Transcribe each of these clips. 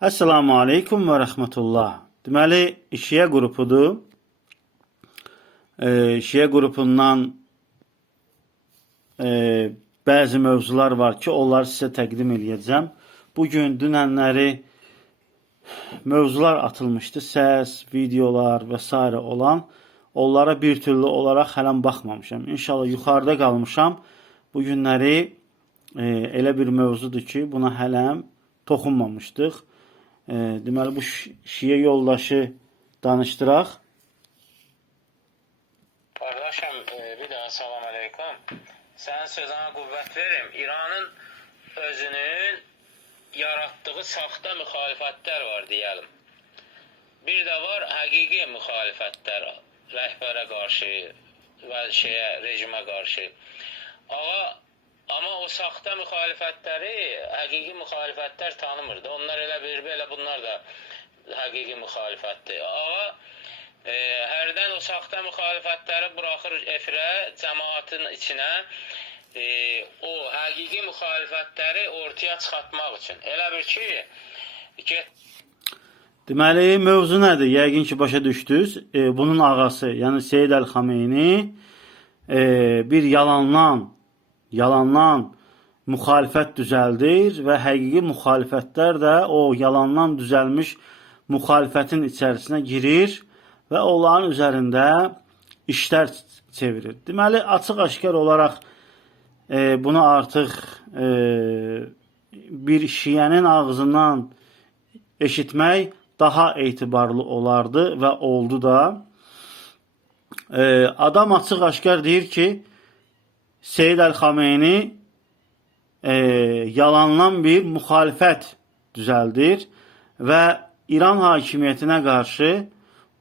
Assalamu aleykum və rəhmətullah. Deməli, Şiə qrupudur. E, Şiə qrupundan e, bəzi mövzular var ki, onları sizə təqdim edəcəm. Bu gün dünənləri mövzular atılmışdı. Səs, videolar və s. olan. Onlara bir türlü olaraq hələm baxmamışam. İnşallah yuxarıda qalmışam. Bu günləri e, elə bir mövzudur ki, buna hələm toxunmamışdıq. E, deməli bu şi- şiə yoldaşı danışdıraq. Kardeşim e, bir daha salam aleyküm. Sen sözüne kuvvet verim. İran'ın özünün yarattığı sahte muhalefetler var diyelim. Bir de var hakiki muhalefetler. Rehbere karşı ve şeye, rejime karşı. Ama, ama o sahte muhalefetleri hakiki muhalefetler tanımırdı. Onlar elə bir belə bunlar da hakiki muhalefetti. Ama e, hərdən o saxta müxalifətləri buraxır efirə, cəmaatın içinə e, o həqiqi müxalifətləri ortaya çıxartmaq üçün. Elə bir ki, get Deməli, mövzu nədir? Yəqin ki, başa düşdünüz. E, bunun ağası, yəni Seyid Əl-Xameyni e, bir yalandan, yalandan müxalifət düzəldir və həqiqi müxalifətlər də o yalandan düzəlmiş müxalifətin içərisinə girir və onların üzərində işlər çevirir. Deməli, açıq-aşkar olaraq e, bunu artıq e, bir şiənin ağzından eşitmək daha etibarlı olardı və oldu da. E, adam açıq-aşkar deyir ki, Seyyid Əl-Xameyni e, yalandan bir müxalifət düzəldir və İran hakimiyyətinə qarşı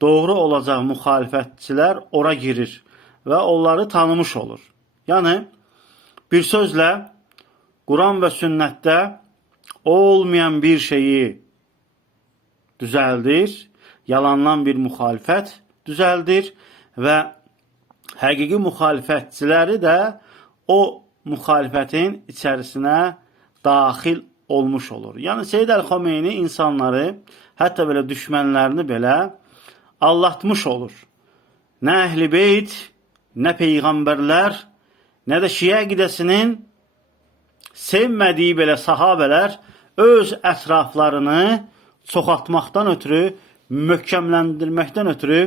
doğru olacaq müxalifətçilər ora girir və onları tanımış olur. Yəni bir sözlə Quran və sünnətdə olmayan bir şeyi düzəldir, yalandan bir müxalifət düzəldir və həqiqi müxalifətçiləri də o müxalifətin içərisinə daxil olmuş olur. Yəni Seyyid Əl-Xomeyni insanları, hətta belə düşmənlərini belə allatmış olur. Nə Əhl-i Beyt, nə peyğəmbərlər, nə də Şiə qidəsinin sevmədiyi belə sahabələr öz ətraflarını çoxaltmaqdan ötürü, möhkəmləndirməkdən ötürü,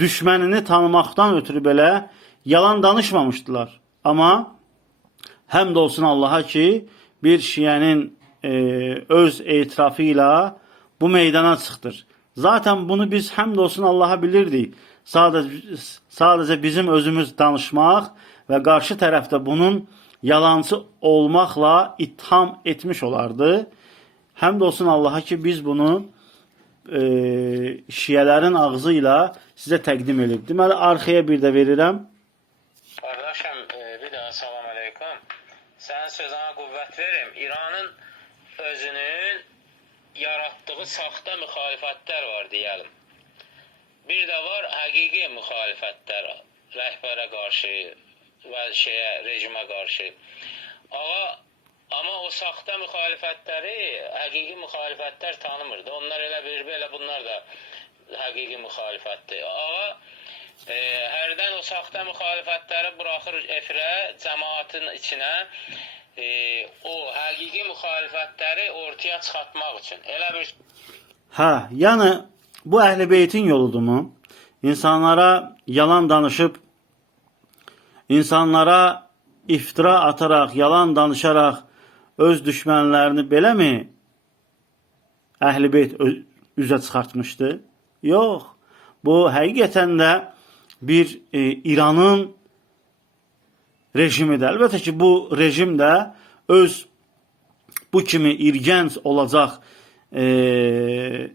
düşmənini tanımaqdan ötürü belə yalan danışmamışdılar. Amma həmd olsun Allaha ki, bir şiənin e, öz etirafı ilə bu meydana çıxdır. Zaten bunu biz həmd olsun Allaha bilirdik. Sadəcə, sadəcə bizim özümüz danışmaq və qarşı tərəfdə bunun yalancı olmaqla itham etmiş olardı. Həmd olsun Allaha ki biz bunu e, şiələrin ağzı ilə sizə təqdim edib. Deməli arxaya bir də verirəm. başlıqlı saxta müxalifətlər var deyəlim. Bir də var həqiqi müxalifətlər rəhbərə qarşı və şeyə, rejimə qarşı. Ağa, amma o saxta müxalifətləri həqiqi müxalifətlər tanımır da. Onlar elə bir belə bunlar da həqiqi müxalifətdir. Ağa, e, hərdən o saxta müxalifətləri buraxır efirə, cəmaatın içinə. E, o həqiqi müxalifətləri ortaya çıxartmaq üçün. Elə bir Hə, yəni bu Əhl-i Beytin yoludurmu? İnsanlara yalan danışıb insanlara iftira ataraq, yalan danışaraq öz düşmənlərini beləmi Əhl-i Beyt ö- üzə çıxartmışdı? Yox. Bu həqiqətən də bir e, İranın rejimidir. Əlbəttə ki, bu rejim də öz bu kimi irgənc olacaq e,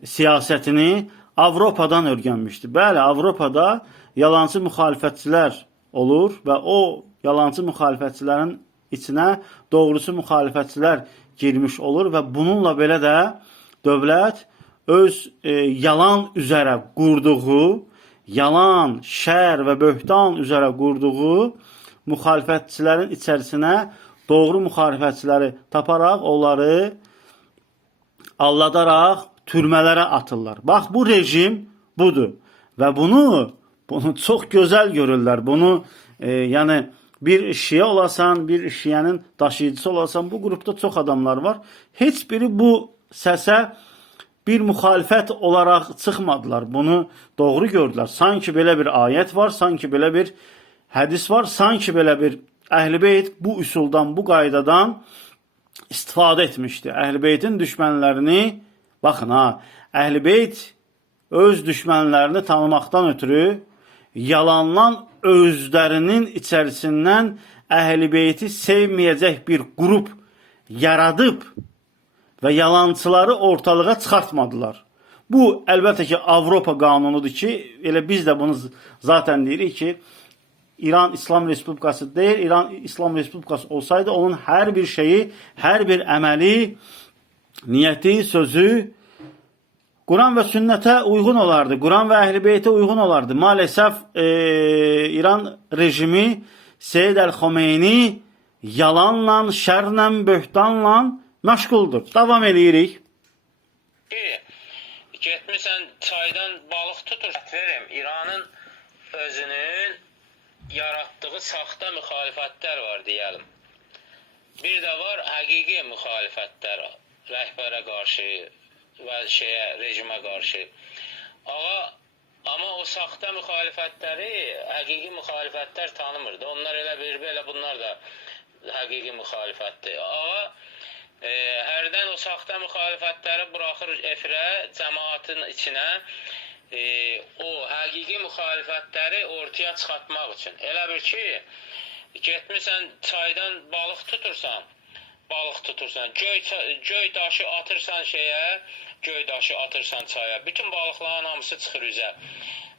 siyasətini Avropadan öyrənmişdi. Bəli, Avropada yalancı müxalifətçilər olur və o yalancı müxalifətçilərin içinə doğrusu müxalifətçilər girmiş olur və bununla belə də dövlət öz e, yalan üzərə qurduğu, yalan, şər və böhtan üzərə qurduğu müxalifətçilərin içərisinə doğru müxalifətçiləri taparaq onları aldadaraq türmələrə atırlar. Bax bu rejim budur və bunu bunu çox gözəl görürlər. Bunu e, yəni bir şiə olasan, bir şiənin daşıyıcısı olasan, bu qrupda çox adamlar var. Heç biri bu səsə bir müxalifət olaraq çıxmadılar. Bunu doğru gördülər. Sanki belə bir ayət var, sanki belə bir hədis var, sanki belə bir Əhl-i Beyt bu üsuldan, bu qaydadan istifadə etmişdi. Əhl-i Beytin düşmənlərini baxın ha, Əhl-i Beyt öz düşmənlərini tanımaqdan ötürü yalandan özlərinin içərisindən Əhl-i Beyti sevməyəcək bir qrup yaradıb və yalançıları ortalığa çıxartmadılar. Bu əlbəttə ki Avropa qanunudur ki, elə biz də bunu zaten deyirik ki, İran İslam Respublikası deyil, İran İslam Respublikası olsaydı onun hər bir şeyi, hər bir əməli, niyyəti, sözü Kur'an ve sünnete uygun olardı. Kur'an ve ehl-i beyte uygun olardı. Maalesef e, İran rejimi Seyyid el-Xomeyni yalanla, şərlə, böhtanla məşğuldur. Davam eləyirik. Bir, getmisən çaydan balıq tutur. Verim, İranın özünün yaratdığı saxta müxalifətlər var deyəlim. Bir də var həqiqi müxalifətlər rəhbərə qarşı və şeyə, rejimə qarşı. Ağa amma o saxta müxalifətləri həqiqi müxalifətlər tanımırdı. Onlar elə bir belə bunlar da həqiqi müxalifətdir. Ağa e, hərdən o saxta müxalifətləri buraxır efirə, cəmaatın içinə e, o həqiqi müxalifətləri ortaya çıxartmaq üçün. Elə bir ki, getmisən çaydan balıq tutursan, balıq tutursan, göy, göy daşı atırsan şeyə, göy daşı atırsan çaya, bütün balıqların hamısı çıxır üzə.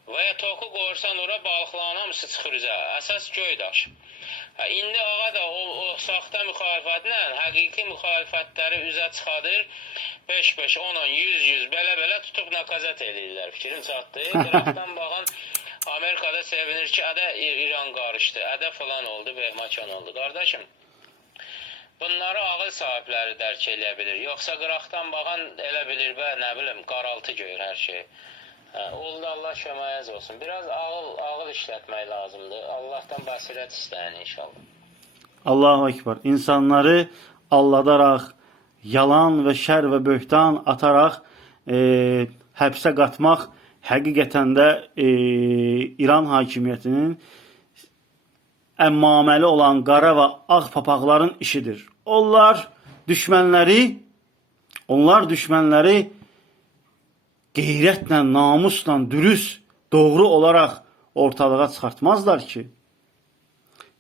Və ya toku qoyursan ora balıqların hamısı çıxır üzə. Əsas göy daş. İndi ağa da o, o saxta müxalifətlə həqiqi müxalifətləri üzə çıxardır. 5-5, 10-10, 100-100 belə-belə tutub nakazat eləyirlər. Fikrim çatdı. Qıraqdan baxan Amerikada sevinir ki, ədə İran qarışdı, ədə falan oldu, Behmakan oldu. Qardaşım, Bunları ağıl sahibləri dərk eləyə bilir. Yoxsa qıraqdan baxan elə bilir və nə bilim qaraltı görür hər şey. Oldu Allah köməyiniz olsun. Biraz ağıl ağıl işlətmək lazımdır. Allahdan bəsirət istəyin inşallah. Allahu Ekber. İnsanları aldadaraq, yalan və şər və böhtan ataraq e, həbsə qatmaq həqiqətən də e, İran hakimiyyətinin əmmaməli olan qara və ağ papaqların işidir. Onlar düşmənləri onlar düşmənləri qeyrətlə, namusla, dürüst, doğru olaraq ortalığa çıxartmazlar ki.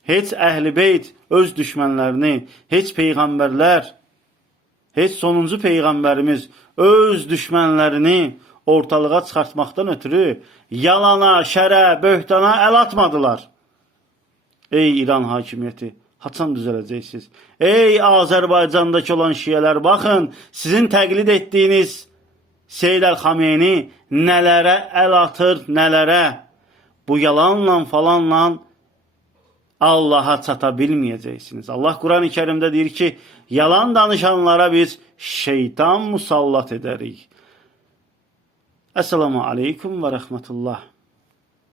Heç Əhl-i Beyt öz düşmənlərini, heç peyğəmbərlər, heç sonuncu peyğəmbərimiz öz düşmənlərini ortalığa çıxartmaqdan ötürü yalana, şərə, böhtana əl atmadılar. Ey İran hakimiyyəti, haçan düzələcəksiniz? Ey Azərbaycandakı olan şiyələr, baxın, sizin təqlid etdiyiniz Seyyid Əl-Xameyni nələrə əl atır, nələrə. Bu yalanla falanla Allaha çata bilməyəcəksiniz. Allah Quran-ı Kərimdə deyir ki, yalan danışanlara biz şeytan musallat edərik. Esselamu aleykum və rəhmətullah.